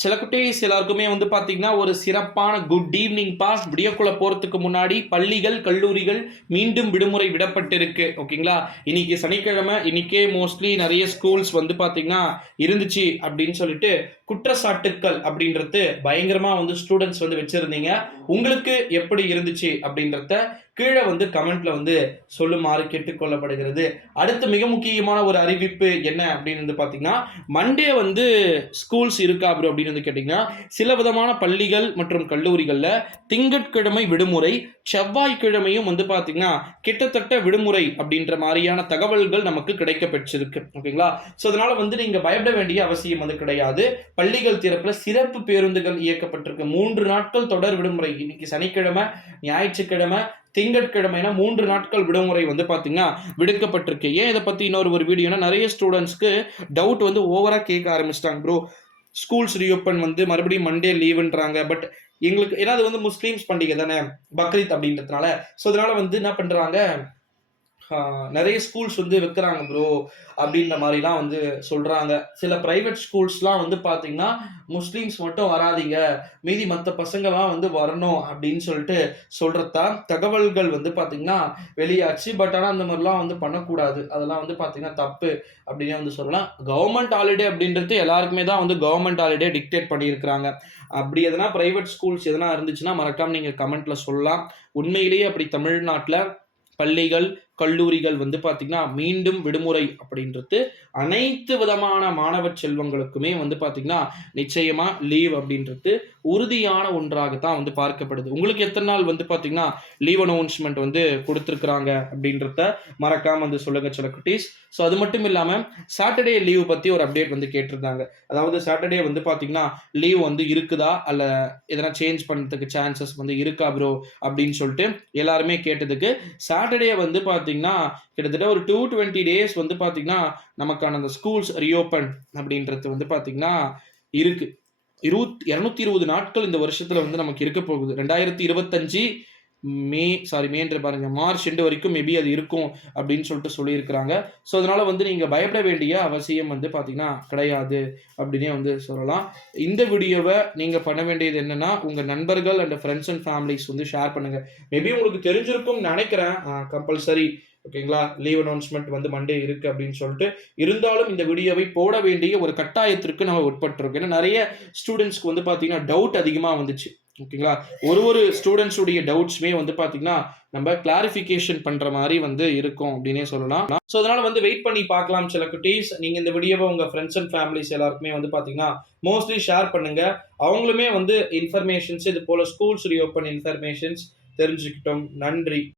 சில குட்டீஸ் எல்லாருக்குமே வந்து பார்த்தீங்கன்னா, ஒரு சிறப்பான குட் ஈவ்னிங் பாஸ் விடியக்குள்ள போறதுக்கு முன்னாடி பள்ளிகள், கல்லூரிகள் மீண்டும் விடுமுறை விடப்பட்டிருக்கு. ஓகேங்களா? இன்னைக்கு சனிக்கிழமை, இன்னைக்கே மோஸ்ட்லி நெறைய ஸ்கூல்ஸ் வந்து பார்த்தீங்கன்னா, இருந்துச்சு அப்படின்னு சொல்லிட்டு குற்றச்சாட்டுக்கள் அப்படின்றது பயங்கரமா வந்து ஸ்டூடண்ட்ஸ் வந்து வச்சிருந்தீங்க. உங்களுக்கு எப்படி இருந்துச்சு அப்படின்றத கீழ வந்து கமெண்ட்ல வந்து சொல்லுமாறு கேட்டுக்கொள்ளப்படுகிறது. அடுத்து மிக முக்கியமான ஒரு அறிவிப்பு என்ன அப்படின்னு வந்து பார்த்தீங்கன்னா, மண்டே வந்து ஸ்கூல்ஸ் இருக்கா ப்ரோ அப்படின்னு வந்து கேட்டீங்கன்னா, சில விதமான பள்ளிகள் மற்றும் கல்லூரிகள்ல திங்கட்கிழமை விடுமுறை, செவ்வாய்க்கிழமையும் வந்து பார்த்தீங்கன்னா, கிட்டத்தட்ட விடுமுறை அப்படின்ற மாரியான தகவல்கள் நமக்கு கிடைக்க பெற்றிருக்கு. ஓகேங்களா? ஸோ அதனால வந்து நீங்க பயப்பட வேண்டிய அவசியம் வந்து கிடையாது. பள்ளிகள் திறப்புல சிறப்பு பேருந்துகள் இயக்கப்பட்டிருக்கு. 3 நாட்கள் தொடர் விடுமுறை. இன்னைக்கு சனிக்கிழமை, ஞாயிற்றுக்கிழமை, திங்கட்கிழமைனா 3 நாட்கள் விடுமுறை வந்து பார்த்தீங்கன்னா, விடுக்கப்பட்டிருக்கு. ஏன் இத பத்தி இன்னொரு வீடியோனா, நெறைய ஸ்டூடண்ட்ஸ்க்கு டவுட் வந்து ஓவரா கேட்க ஆரம்பிச்சுட்டாங்க. ப்ரோ ஸ்கூல்ஸ் ரீஓப்பன் வந்து மறுபடியும் மண்டே லீவுன்றாங்க. பட் எங்களுக்கு ஏன்னா அது வந்து முஸ்லீம்ஸ் பண்டிகை தானே, பக்ரீத் அப்படின்றதுனால. ஸோ அதனால வந்து என்ன பண்றாங்க, நெறைய ஸ்கூல்ஸ் வந்து வைக்கிறாங்க ப்ரோ அப்படின்ற மாரிலாம் வந்து சொல்றாங்க. சில பிரைவேட் ஸ்கூல்ஸ்லாம் வந்து பார்த்தீங்கன்னா, முஸ்லீம்ஸ் மட்டும் வராதீங்க. மீதி மத்த பசங்கலாம் வந்து வரணும் அப்படின்னு சொல்லிட்டு சொல்றதா தகவல்கள் வந்து பார்த்தீங்கன்னா வெளியாச்சு. பட் ஆனா அந்த மாரிலாம் வந்து பண்ணக்கூடாது. அதெல்லாம் வந்து பார்த்தீங்கன்னா தப்பு அப்படின்னே வந்து சொல்லலாம். கவர்ன்மெண்ட் ஹாலிடே அப்படின்றது எல்லாருக்குமே தான் வந்து கவர்ன்மெண்ட் ஹாலிடே டிக்டேட் பண்ணியிருக்கிறாங்க. அப்படி எதனா பிரைவேட் ஸ்கூல்ஸ் எதனா இருந்துச்சுன்னா மறக்காம நீங்க கமெண்ட்ல சொல்லலாம். உண்மையிலேயே அப்படி தமிழ்நாட்ல பள்ளிகள், கல்லூரிகள் வந்து பார்த்தீங்கன்னா, மீண்டும் விடுமுறை அப்படின்றது அனைத்து விதமான மாணவ செல்வங்களுக்குமே வந்து பார்த்தீங்கன்னா, நிச்சயமா லீவ் அப்படின்றது உறுதியான ஒன்றாக தான் வந்து பார்க்கப்படுது. உங்களுக்கு எத்தன நாள் வந்து பார்த்தீங்கன்னா, லீவ் அனௌன்ஸ்மென்ட் வந்து குடுத்துருக்காங்க அப்படின்றத மறக்காம வந்து சொல்லுங்க செல்ல குட்டீஸ். ஸோ அது மட்டும் இல்லாம சாட்டர்டே லீவ் பத்தி ஒரு அப்டேட் வந்து கேட்டிருந்தாங்க. அதாவது சாட்டர்டே வந்து பார்த்தீங்கன்னா, லீவ் வந்து இருக்குதா? அல்ல எதனா சேஞ்ச் பண்றதுக்கு சான்சஸ் வந்து இருக்கா ப்ரோ? அப்படின்னு சொல்லிட்டு எல்லாருமே கேட்டதுக்கு, சாட்டர்டே வந்து பார்த்தீங்கன்னா, கிட்டத்தட்ட ஒரு 220 டேஸ் வந்து பார்த்தீங்கன்னா, நமக்கான அந்த ஸ்கூல்ஸ் ரீஓப்பன் அப்படின்றது வந்து பார்த்தீங்கன்னா இருக்கு. 220 நாட்கள் இந்த வருஷத்துல வந்து நமக்கு இருக்க போகுது. 2025 மேன்ற பாருங்க மார்ச் எண்ட் வரைக்கும் மேபி அது இருக்கும் அப்படின்னு சொல்லிட்டு சொல்லியிருக்கிறாங்க. ஸோ அதனால வந்து நீங்க பயப்பட வேண்டிய அவசியம் வந்து பார்த்தீங்கன்னா கிடையாது அப்படின்னே வந்து சொல்லலாம். இந்த வீடியோவ நீங்க பண்ண வேண்டியது என்னன்னா, உங்க நண்பர்கள் அண்ட் ஃபிரெண்ட்ஸ் அண்ட் ஃபேமிலிஸ் வந்து ஷேர் பண்ணுங்க. மேபி உங்களுக்கு தெரிஞ்சிருக்கும்னு நெனைக்கிறேன். கம்பல்சரி ஓகேங்களா? லீவ் அனௌன்ஸ்மென்ட் வந்து மண்டே இருக்கு அப்படின்னு சொல்லிட்டு. இருந்தாலும் இந்த வீடியோவை போட வேண்டிய ஒரு கட்டாயத்திற்கு நம்ம உட்பட்டிருக்கோம். ஏன்னா நெறைய ஸ்டூடண்ட்ஸ்க்கு வந்து பார்த்தீங்கன்னா, டவுட் அதிகமா வந்துச்சு. ஓகேங்களா? ஒரு ஸ்டூடண்ட்ஸ் உடைய டவுட்ஸ்மே வந்து பார்த்தீங்கன்னா, நம்ம கிளாரிஃபிகேஷன் பண்ற மாரி வந்து இருக்கும் அப்டின்னே சொல்லலாம். ஸோ அதனால வந்து வெயிட் பண்ணி பார்க்கலாம் சில குட்டீஸ். நீங்க இந்த வீடியோவ உங்க ஃபிரெண்ட்ஸ் அண்ட் ஃபேமிலிஸ் எல்லாருக்குமே வந்து பார்த்தீங்கன்னா, மோஸ்ட்லி ஷேர் பண்ணுங்க. அவங்களுமே வந்து இன்ஃபர்மேஷன்ஸ் இது போல ஸ்கூல்ஸ் ரீஓப்பன் இன்ஃபர்மேஷன்ஸ் தெரிஞ்சுக்கிட்டோம். நன்றி.